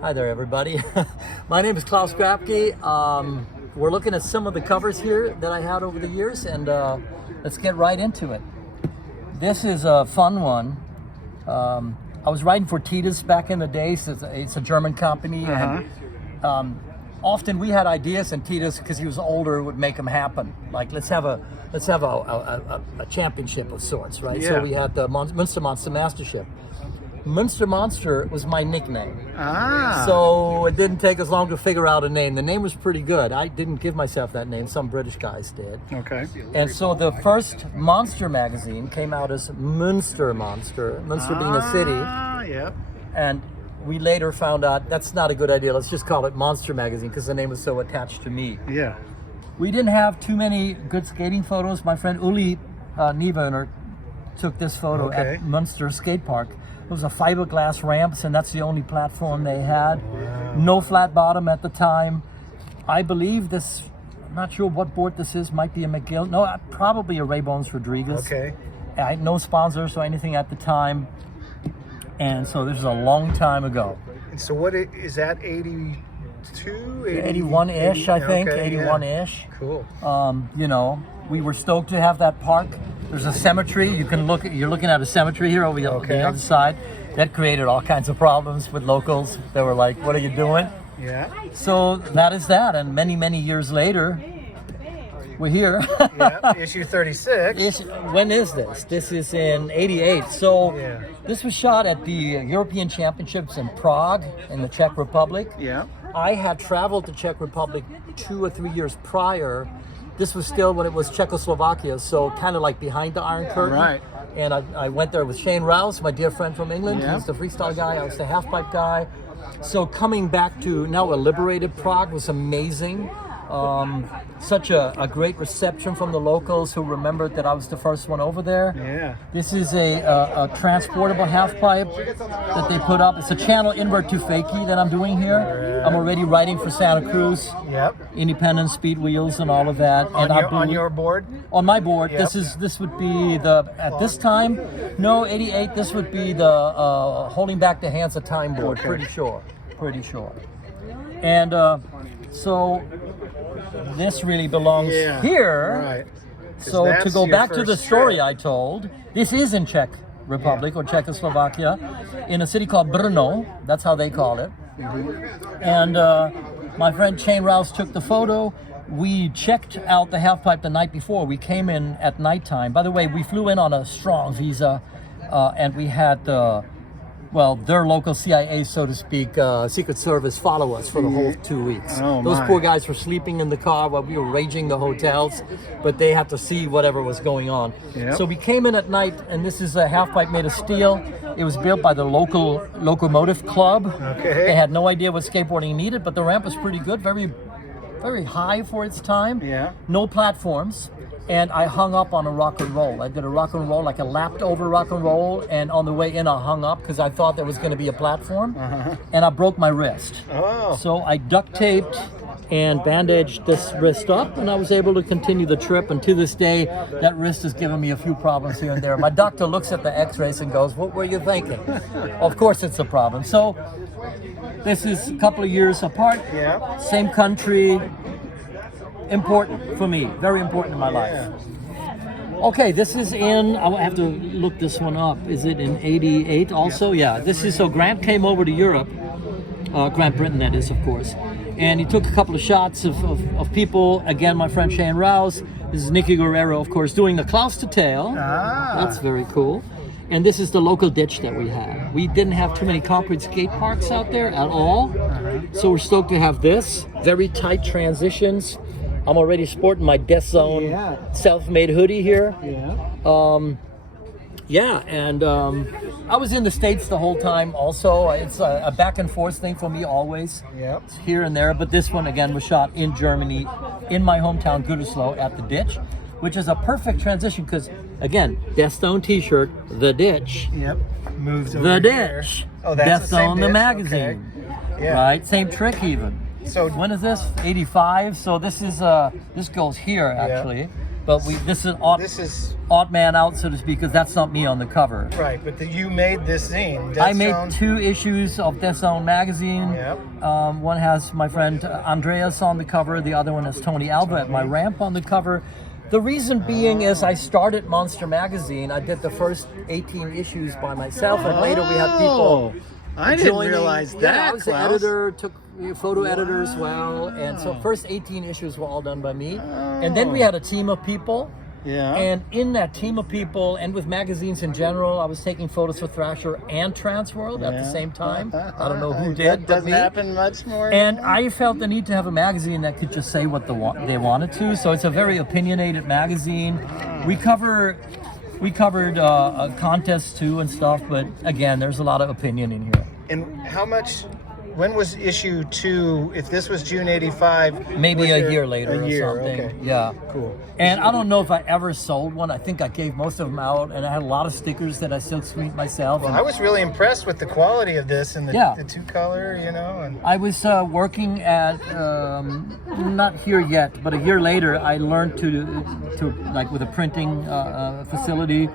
Hi there, everybody. My name is Claus Grabke. We're looking at some of the covers here that I had over the years, and let's get right into it. This is a fun one. I was writing for Titus back in the day. So it's a German company, and often we had ideas, and Titus, because he was older, would make them happen. Like let's have a championship of sorts, right? Yeah. So we had the Munster Monster Mastership. Munster Monster was my nickname. So it didn't take us long to figure out a name. The name was pretty good. I didn't give myself that name. Some British guys did. Okay. And so the first Monster magazine came out as Munster Monster, Munster being a city. Yep. And we later found out that's not a good idea. Let's just call it Monster Magazine because the name was so attached to me. Yeah. We didn't have too many good skating photos. My friend Uli Niewener took this photo at Munster Skate Park. It was a fiberglass ramps, and that's the only platform they had. Wow. No flat bottom at the time. I believe this, I'm not sure what board this is, might be a McGill. No, probably a Ray Bones Rodriguez. Okay. I had no sponsors or anything at the time. And so this is a long time ago. And so what is that, 82? 81-ish, I think, okay, 81-ish. Yeah. Cool. You know, we were stoked to have that park. There's a cemetery. You're looking at a cemetery here over the other side. That created all kinds of problems with locals. They were like, "What are you doing?" Yeah. So that is that. And many years later, we're here. Yeah. Issue 36. When is this? This is in '88. So Yeah. this was shot at the European Championships in Prague in the Czech Republic. Yeah. I had traveled to Czech Republic 2 or 3 years prior. This was still when it was Czechoslovakia, so kind of like behind the Iron Curtain. Right. And I went there with Shane Rouse, my dear friend from England. Yeah. He's the freestyle guy, I was the halfpipe guy. So coming back to now a liberated Prague was amazing. Such a great reception from the locals who remembered that I was the first one over there. Yeah. This is a transportable half pipe that they put up. It's a channel invert to fakie that I'm doing here. I'm already writing for Santa Cruz. Yep. Independent speed wheels and all of that. On your board? On my board. Yep. This would be the, at this time, no, 88, this would be the holding back the hands of time board, pretty sure. And so this really belongs here. Right. So to go back to the story I told, this is in Czech Republic or Czechoslovakia, in a city called Brno. That's how they call it. And my friend Shane Rouse took the photo. We checked out the half pipe the night before. We came in at nighttime. By the way, we flew in on a strong visa, and we had their local CIA, so to speak, Secret Service follow us for the whole 2 weeks. Those poor guys were sleeping in the car while we were raging the hotels, but they had to see whatever was going on. Yep. So we came in at night, and this is a half pipe made of steel. It was built by the local locomotive club. Okay. They had no idea what skateboarding needed, but the ramp was pretty good, very high for its time. Yeah. No platforms. And I hung up on a rock and roll. I did a rock and roll, like a lapped over rock and roll, and on the way in I hung up because I thought there was going to be a platform, and I broke my wrist. Oh. So I duct taped and bandaged this wrist up, and I was able to continue the trip, and to this day, that wrist has given me a few problems here and there. My doctor looks at the x-rays and goes, "What were you thinking?" Of course it's a problem. So this is a couple of years apart, same country. Important for me, very important in my life. Okay, this is in, I'll have to look this one up. Is it in 88 also? Yeah, this is, so Grant came over to Europe, Grant Brittain that is, of course, and he took a couple of shots of people. Again, my friend Shane Rouse. This is Nicky Guerrero, of course, doing the Klaus to tail. That's very cool. And this is the local ditch that we had. We didn't have too many concrete skate parks out there at all, so we're stoked to have this. Very tight transitions. I'm already sporting my Death Zone self-made hoodie here. I was in the States the whole time also. It's a back and forth thing for me always. It's here and there, but this one again was shot in Germany, in my hometown Gütersloh at the ditch, which is a perfect transition because, again, Death Zone t-shirt, the ditch. Moves over the here. ditch. Oh, that's Death the same Zone the ditch? magazine. Okay. Right? Same trick even. So when is this? 85. So this is this goes here actually. But this is odd man out, so to speak, because that's not me on the cover. Right, but you made this zine. I made 2 issues of Death Zone magazine. Yep. One has my friend Andreas on the cover. The other one has Tony Alva at my ramp on the cover. The reason being is I started Monster Magazine. I did the first 18 issues by myself, and later we had people. I didn't realize that. Yeah, I was the editor, took photo editor as well, and so first 18 issues were all done by me. And then we had a team of people. Yeah. And in that team of people, and with magazines in general, I was taking photos for Thrasher and Transworld at the same time. I don't know who did. That doesn't happen much more. And I felt the need to have a magazine that could just say what they wanted to. So it's a very opinionated magazine. We covered contests too and stuff, but again, there's a lot of opinion in here. And how much? When was issue 2? If this was June '85, maybe a year later or something. Okay. Yeah. Cool. And I don't know if I ever sold one. I think I gave most of them out, and I had a lot of stickers that I still sweet myself. Well, I was really impressed with the quality of this and the 2-color, you know. And I was working at not here yet, but a year later, I learned to like with a printing facility.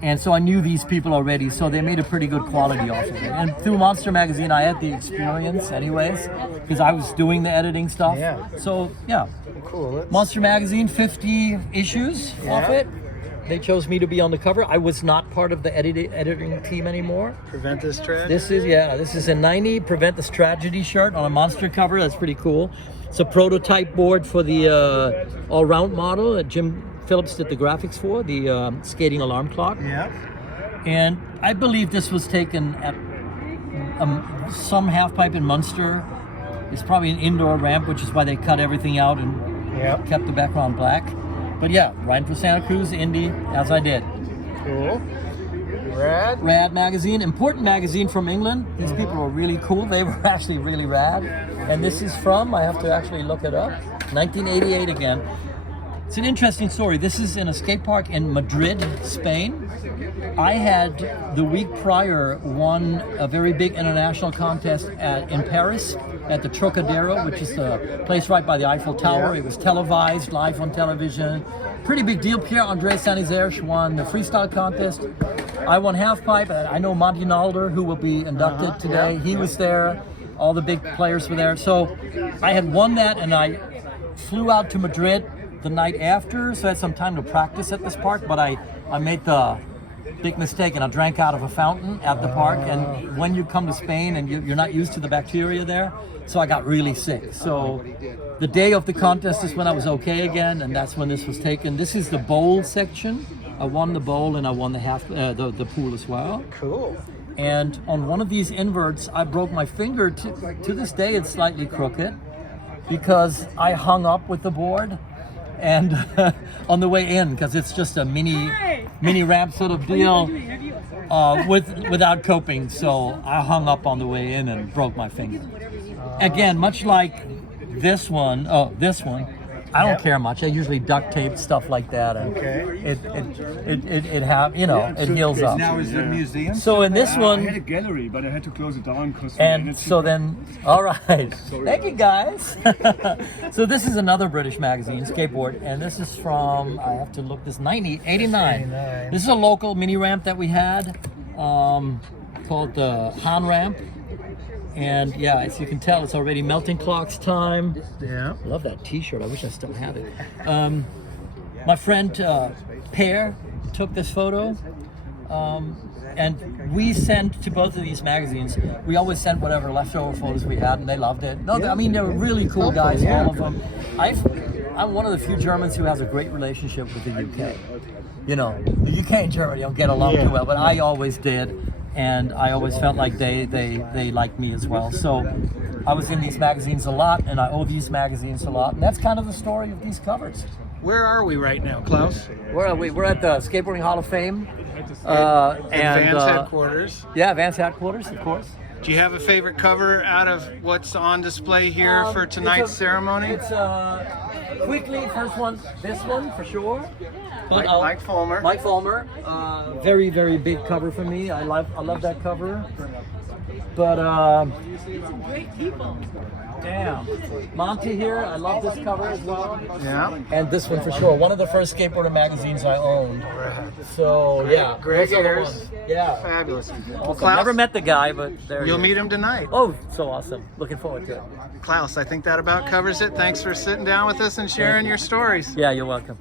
And so I knew these people already, so they made a pretty good quality off of it. And through Monster Magazine, I had the experience anyways, because I was doing the editing stuff. Yeah. So, yeah. Cool. Monster Magazine, 50 issues off it. They chose me to be on the cover. I was not part of the editing team anymore. Prevent This Tragedy? This is a 90 Prevent This Tragedy shirt on a Monster cover. That's pretty cool. It's a prototype board for the all-round model that Jim Phillips did the graphics for, the skating alarm clock. Yeah. And I believe this was taken at some half pipe in Munster. It's probably an indoor ramp, which is why they cut everything out and kept the background black. But yeah, riding for Santa Cruz, Indy, as I did. Cool. Rad. Rad magazine, important magazine from England. These people were really cool. They were actually really rad. And this is from, I have to actually look it up, 1988 again. It's an interesting story. This is in a skate park in Madrid, Spain. I had the week prior won a very big international contest in Paris at the Trocadero, which is the place right by the Eiffel Tower. It was televised, live on television. Pretty big deal. Pierre-André Saint-Nazaire won the freestyle contest. I won half pipe. I know Monty Nolder, who will be inducted today. He was there. All the big players were there. So I had won that, and I flew out to Madrid the night after, so I had some time to practice at this park, but I made the big mistake and I drank out of a fountain at the park, and when you come to Spain and you're not used to the bacteria there, so I got really sick. So the day of the contest is when I was okay again, and that's when this was taken. This is the bowl section. I won the bowl and I won the pool as well. Cool. And on one of these inverts, I broke my finger. To this day, it's slightly crooked because I hung up with the board and on the way in, because it's just a mini ramp sort of deal without coping. So I hung up on the way in and broke my finger. Again, much like this one, I don't care much. I usually duct tape stuff like that, and it heals up. Now is the museum. So in this one, I had a gallery, but I had to close it down because. And so then, all right, thank you guys. So this is another British magazine, Skateboard, and this is from, I have to look, this 89. This is a local mini ramp that we had called the Han Ramp. And yeah, as you can tell, it's already melting clocks time. Yeah. I love that t-shirt. I wish I still had it. My friend Per took this photo. And we sent to both of these magazines, we always sent whatever leftover photos we had, and they loved it. No, I mean, they were really cool guys, all of them. I'm one of the few Germans who has a great relationship with the UK. You know, the UK and Germany don't get along too well, but I always did. And I always felt like they liked me as well. So I was in these magazines a lot, and I owe these magazines a lot. And that's kind of the story of these covers. Where are we right now, Klaus? Where are we? We're at the Skateboarding Hall of Fame. Advanced headquarters. Yeah, Advanced headquarters, of course. Do you have a favorite cover out of what's on display here for tonight's ceremony? It's quickly, first one, this one for sure. Mike Folmer. Mike Folmer, very, very big cover for me. I love that cover. But some great people. Damn. Monty here. I love this cover as well. Yeah. And this one for sure. One of the first skateboarder magazines I owned. So yeah. Gregg those are the Ayres. ones. Yeah. Fabulous. Well, Awesome. Klaus, Never met the guy, but there you'll he meet is. him tonight. Oh, so awesome. Looking forward to it. Klaus, I think that about covers it. Thanks for sitting down with us and sharing your stories. Yeah, you're welcome.